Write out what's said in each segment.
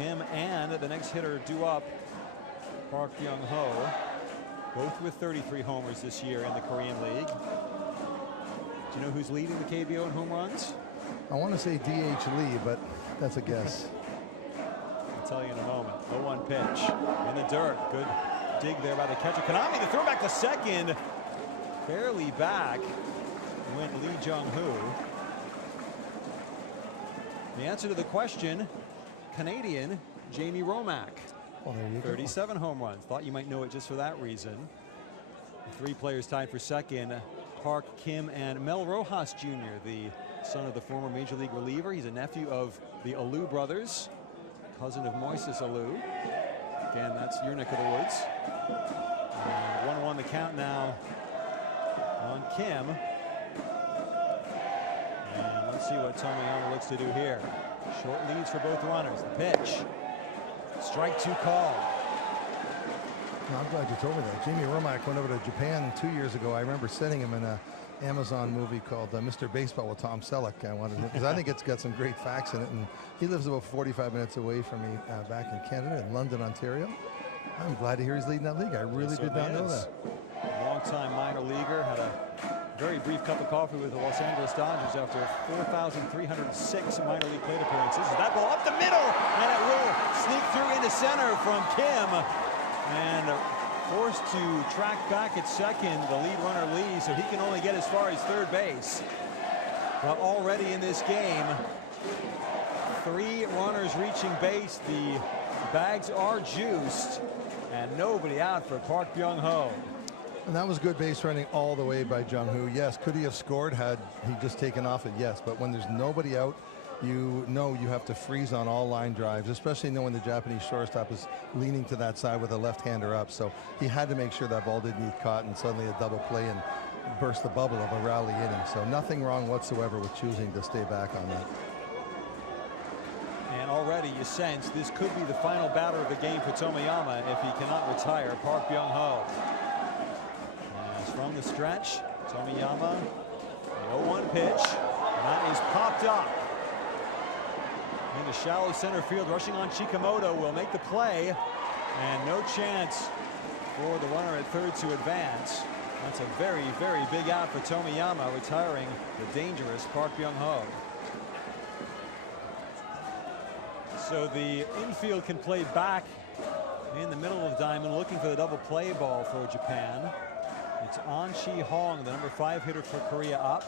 Him and the next hitter due up, Byung Ho, both with 33 homers this year in the Korean League. Do you know who's leading the KBO in home runs? I want to say D.H. Lee, but that's a guess. I'll tell you in a moment. 0-1 pitch in the dirt. Good dig there by the catcher. Kanami, the throw back to second. Barely back went Lee Jung-hoo. The answer to the question, Canadian Jamie Romack. Well, there you 37 home runs. Thought you might know it just for that reason. The 3 players tied for second, Park, Kim, and Mel Rojas Jr., the son of the former Major League reliever. He's a nephew of the Alou brothers, cousin of Moises Alou. Again, that's your neck of the woods. 1-1 the count now on Kim. And let's see what Tomoyama looks to do here. Short leads for both runners. The pitch. Strike 2 call. I'm glad you told me that. Jamie Romack went over to Japan 2 years ago. I remember sending him in a Amazon movie called Mr. Baseball with Tom Selleck. I wanted him because I think it's got some great facts in it, and he lives about 45 minutes away from me back in Canada, in London, Ontario. I'm glad to hear he's leading that league. I really did not know that. Long-time minor leaguer, had a very brief cup of coffee with the Los Angeles Dodgers after 4,306 minor league plate appearances. That ball up the middle, and it will sneak through into center from Kim, and forced to track back at second, the lead runner Lee, so he can only get as far as third base. But already in this game, 3 runners reaching base. The bags are juiced, and nobody out for Park Byung Ho. And that was good base running all the way by Jung-hoo. Yes, could he have scored had he just taken off it? Yes, but when there's nobody out, you know you have to freeze on all line drives, especially knowing the Japanese shortstop is leaning to that side with a left-hander up. So he had to make sure that ball didn't get caught and suddenly a double play and burst the bubble of a rally inning. So nothing wrong whatsoever with choosing to stay back on that. And already you sense this could be the final batter of the game for Tomoyama if he cannot retire Park Byung Ho. As from the stretch, Tomoyama, the 0-1 pitch, and that is popped up into shallow center field. Rushing on Chikamoto will make the play, and no chance for the runner at third to advance. That's a very, very big out for Tomoyama, retiring the dangerous Park Byung Ho. So the infield can play back in the middle of the diamond, looking for the double play ball for Japan. It's An Chi-hong, the number 5 hitter for Korea, up.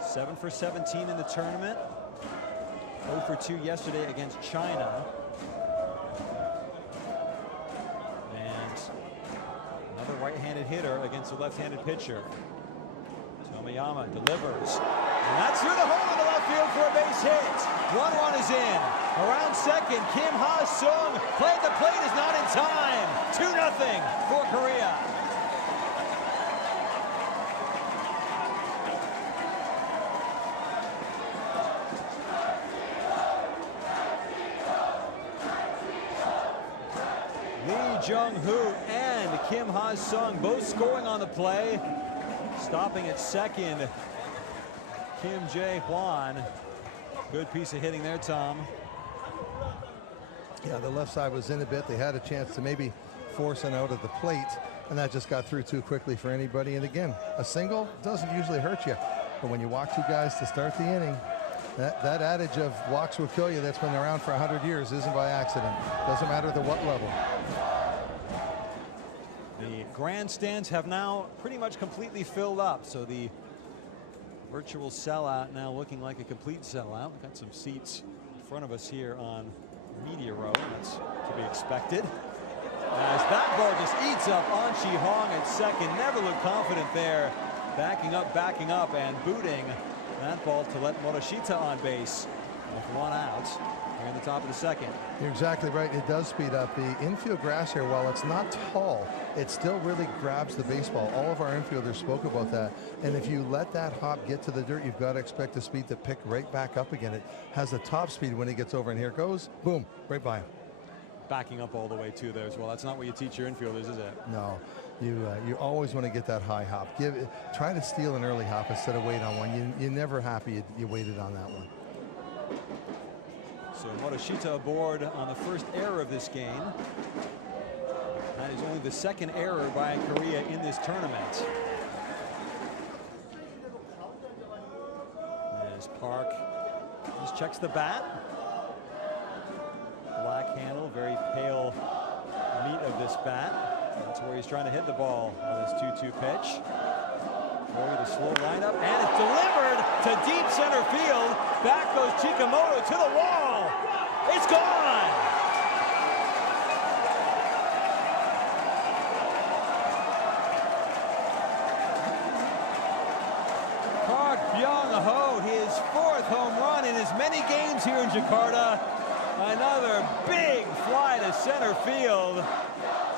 7 for 17 in the tournament. 0 for 2 yesterday against China. And another right-handed hitter against a left-handed pitcher. Tomoyama delivers. And that's through the hole in the left field for a base hit. 1-1 is in. Around second, Kim Ha Seong played the plate, is not in time. 2-0 for Korea. Lee Jung-hoo and Kim Ha Seong both scoring on the play. Stopping at second, Kim Jae-hwan. Good piece of hitting there, Tom. Yeah, the left side was in a bit. They had a chance to maybe force an out at the plate, and that just got through too quickly for anybody. And again, a single doesn't usually hurt you, but when you walk 2 guys to start the inning, that adage of walks will kill you that's been around for 100 years isn't by accident. Doesn't matter the what level. The grandstands have now pretty much completely filled up, so the virtual sellout now looking like a complete sellout. We've got some seats in front of us here on media row. That's to be expected. As that ball just eats up An Chi-hong at second. Never looked confident there. Backing up, and booting that ball to let Morishita on base with 1 out here in the top of the second. You're exactly right. It does speed up. The infield grass here, while it's not tall, it still really grabs the baseball. All of our infielders spoke about that. And if you let that hop get to the dirt, you've got to expect the speed to pick right back up again. It has a top speed when it gets over, and here it goes. Boom, right by him. Backing up all the way too there as well. That's not what you teach your infielders, is it? No, you always want to get that high hop. Try to steal an early hop instead of wait on one. You're never happy you waited on that one. So Morishita aboard on the first error of this game. That is only the second error by Korea in this tournament. As Park just checks the bat. Black handle, very pale meat of this bat. That's where he's trying to hit the ball on this 2-2 pitch. Very the slow lineup, and it's delivered to deep center field. Back goes Chikamoto to the wall. It's gone. Byung Ho, his fourth home run in as many games here in Jakarta. Another big fly to center field.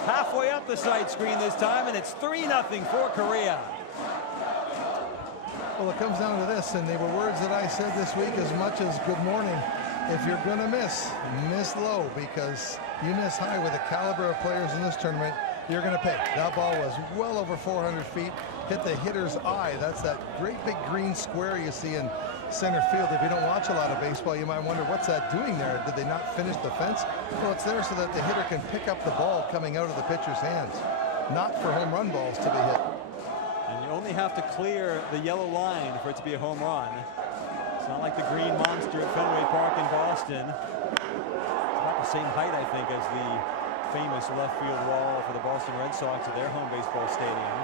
Halfway up the sight screen this time, and it's 3-0 for Korea. Well, it comes down to this, and they were words that I said this week as much as good morning. If you're going to miss low, because you miss high with the caliber of players in this tournament, you're going to pay. That ball was well over 400 feet, hit the hitter's eye. That's that great big green square you see in center field. If you don't watch a lot of baseball, you might wonder, what's that doing there? Did they not finish the fence? Well, it's there so that the hitter can pick up the ball coming out of the pitcher's hands, not for home run balls to be hit. And you only have to clear the yellow line for it to be a home run. It's not like the green monster at Fenway Park in Boston. It's about the same height, I think, as the famous left field wall for the Boston Red Sox at their home baseball stadium.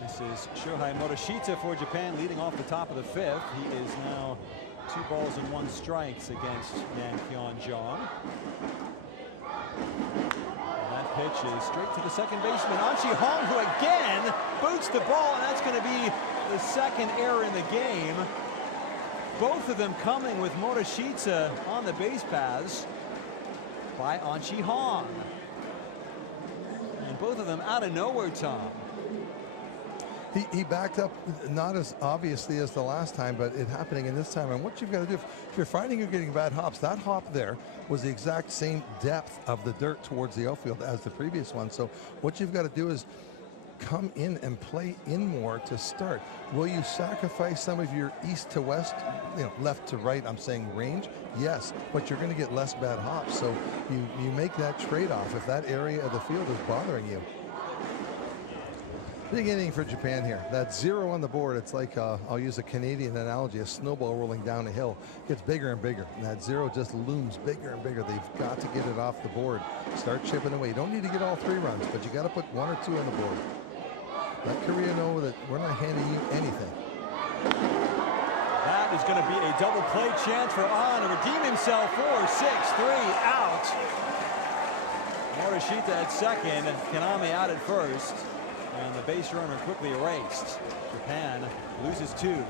This is Shohei Morishita for Japan, leading off the top of the fifth. He is now 2 balls and 1 strikes against Yan Kyun-jong. That pitch is straight to the second baseman, Anchi Hong, who again boots the ball, and that's going to be the second error in the game. Both of them coming with Morishita on the base paths by Anchi Hong. And both of them out of nowhere, Tom. He backed up, not as obviously as the last time, but it happening in this time. And what you've got to do, if you're finding you're getting bad hops, that hop there was the exact same depth of the dirt towards the outfield as the previous one. So what you've got to do is come in and play in more to start. Will you sacrifice some of your east to west, left to right, I'm saying range? Yes, but you're going to get less bad hops. So you make that trade-off if that area of the field is bothering you. Big inning for Japan here. That 0 on the board, it's like, I'll use a Canadian analogy, a snowball rolling down a hill. It gets bigger and bigger, and that 0 just looms bigger and bigger. They've got to get it off the board. Start chipping away. You don't need to get all 3 runs, but you got to put 1 or 2 on the board. Let Korea know that we're not handing you anything. That is going to be a double play chance for An to redeem himself. 4-6-3 out. Morishita at second, Kaname out at first. And the base runner quickly erased. Japan loses 2.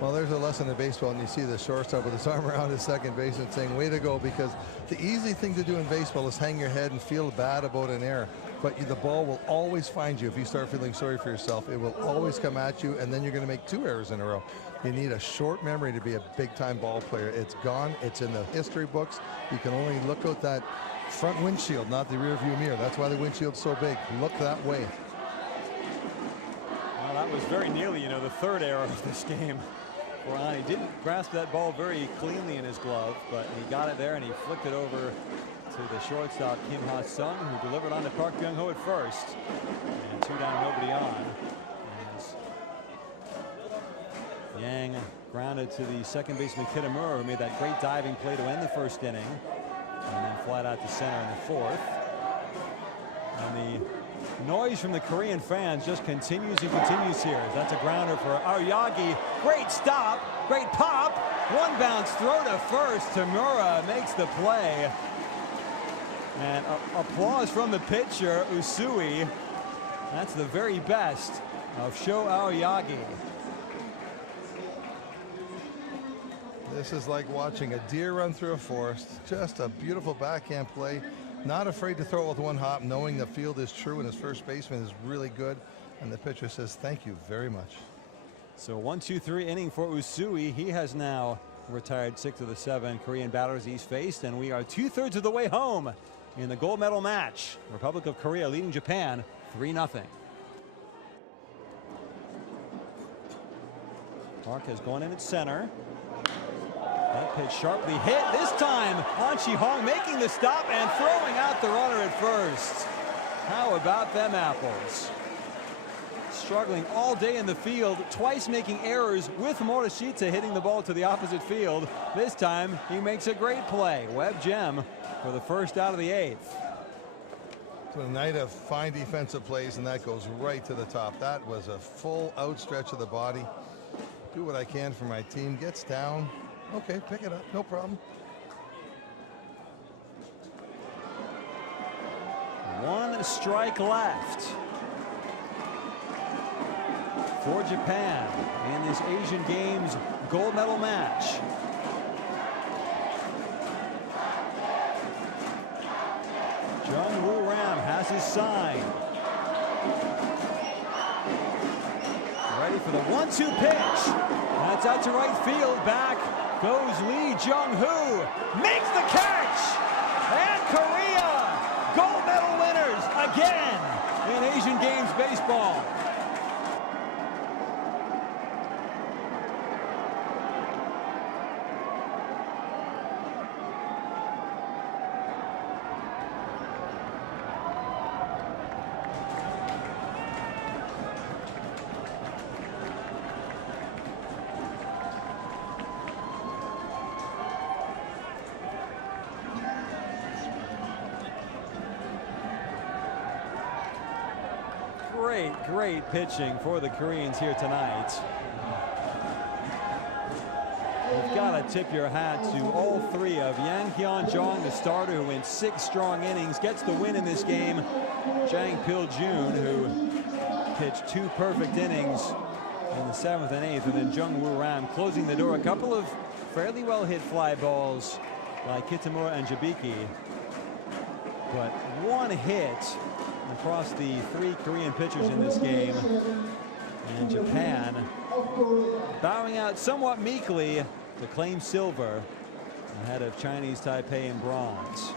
Well, there's a lesson in baseball, and you see the shortstop with his arm around his second baseman saying, way to go, because the easy thing to do in baseball is hang your head and feel bad about an error. But the ball will always find you if you start feeling sorry for yourself. It will always come at you, and then you're going to make 2 errors in a row. You need a short memory to be a big-time ball player. It's gone. It's in the history books. You can only look out that front windshield, not the rear view mirror. That's why the windshield's so big. Look that way. Well, that was very nearly, the third error of this game. He didn't grasp that ball very cleanly in his glove, but he got it there and he flicked it over to the shortstop Kim Ha Seong, who delivered on to Park Byung Ho at first. And 2 down, nobody on. As Yang grounded to the second baseman Kitamura, who made that great diving play to end the first inning. And then flat out to center in the 4th. And the noise from the Korean fans just continues and continues here. That's a grounder for Aoyagi. Great stop, great pop. 1 bounce throw to first. Tamura makes the play. And applause from the pitcher, Usui. That's the very best of Sho Aoyagi. This is like watching a deer run through a forest. Just a beautiful backhand play. Not afraid to throw it with 1 hop, knowing the field is true and his first baseman is really good. And the pitcher says, thank you very much. So 1-2-3 inning for Usui. He has now retired 6 of the 7 Korean batters he's faced. And we are 2/3 of the way home in the gold medal match. Republic of Korea leading Japan 3-0. Park has gone in at center. That pitch sharply hit. This time, Han Chi-hong making the stop and throwing out the runner at first. How about them apples? Struggling all day in the field, twice making errors with Morishita hitting the ball to the opposite field. This time, he makes a great play. Webb gem for the first out of the 8th. So a night of fine defensive plays, and that goes right to the top. That was a full outstretch of the body. Do what I can for my team. Gets down. Okay, pick it up. No problem. One strike left for Japan in this Asian Games gold medal match. Jung-woo Ram has his sign. Ready for the 1-2 pitch. That's out to right field. Back goes Lee Jung-hoo. Makes the catch. And Korea, gold medal winners again in Asian Games baseball. Great pitching for the Koreans here tonight. You've got to tip your hat to all three of Yang Hyun-jong, the starter who went 6 strong innings, gets the win in this game. Jang Pil-jun, who pitched 2 perfect innings in the 7th and 8th, and then Jung-woo Ram closing the door. A couple of fairly well hit fly balls by Kitamura and Jabiki, but 1 hit across the 3 Korean pitchers in this game. And Japan bowing out somewhat meekly to claim silver ahead of Chinese Taipei in bronze.